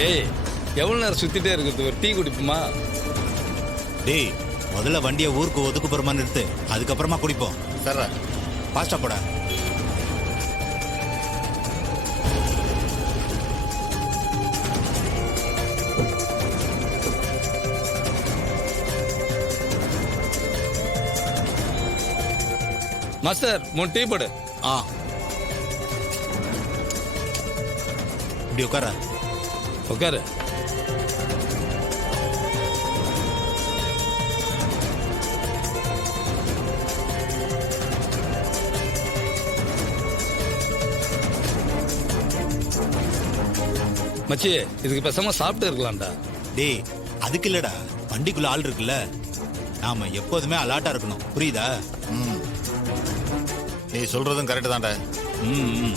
ஏய், எவ்வளோ நேரம் சுத்திட்டே இருக்குது, ஒரு டீ குடிப்போமா? டேய், முதல்ல வண்டியை ஊருக்கு ஒதுக்குப்புறமா நிறுத்து, அதுக்கப்புறமா குடிப்போம். சர்ரா பாஸ்டா போடா. மாஸ்டர் 3 டீ போடு. ஆ, இப்படி உட்கார. உட்காரு. மச்சி, இதுக்கு பேசாம சாப்பிட்டு இருக்கலாம்டா. டேய், அதுக்கு இல்லடா, வண்டிக்குள்ள ஆள் இருக்குல்ல, நாம எப்போதுமே அலர்ட்டா இருக்கணும், புரியுதா? நீ சொல்றதும் கரெக்டு தான்டா. ம்.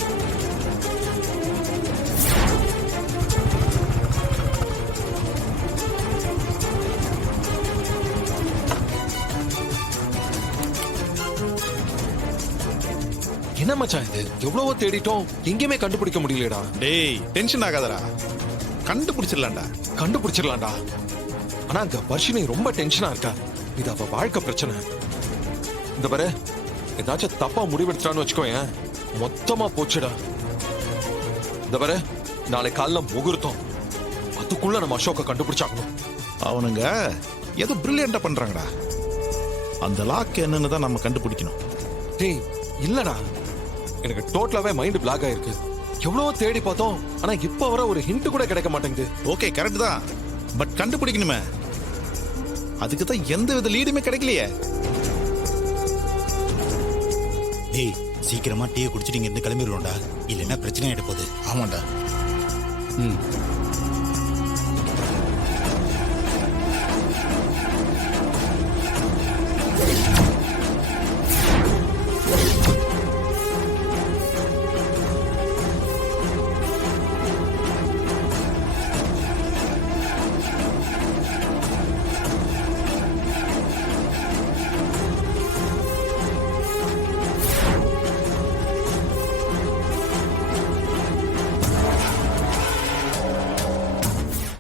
என்ன மச்சான் இது? எவ்வளவோ தேடிட்டோம், எங்கேயுமே கண்டுபிடிக்க முடியலடா. டேய், டென்ஷன் ஆகாதடா, கண்டுபிடிச்சிடலாம்டா. கண்டுபிடிச்சிடலாம்டா. ஆனா அங்க வர்ஷினி ரொம்ப டென்ஷனா இருக்கா. இது அவ வாழ்க்கை பிரச்சனை. இந்த பாரு, ஏதாச்சும் தப்பா முடிவெடுத்தான்னு வச்சுக்கோயேன், மொத்தமா போச்சுடா. இந்த பாரு, நாளை காலைல முகூர்த்தம், அதுக்குள்ள நம்ம அசோக்க கண்டுபிடிச்சாகணும். அவனுங்க ஏதோ பிரில்லியண்டா பண்றாங்கடா. அந்த லாக் என்னன்னு தான் நம்ம கண்டுபிடிக்கணும். டேய், இல்லடா, எனக்கு டோட்டலாவே மைண்ட் பிளாக் ஆயிருக்கு. எவ்வளவோ தேடி பார்த்தோம், ஆனா இப்ப வர ஒரு ஹிண்ட் கூட கிடைக்க மாட்டேங்குது. ஓகே, கரெக்ட் தான், பட் கண்டுபிடிக்கணுமே. அதுக்கு தான் எந்த வித லீடுமே கிடைக்கலையே. டேய், சீக்கிரமா டீயை குடிச்சிட்டு இங்க இருந்து கிளம்பிடுவோம்டா, இல்லைன்னா பிரச்சனை ஆயிட போகுது. ஆமாண்டா. ம்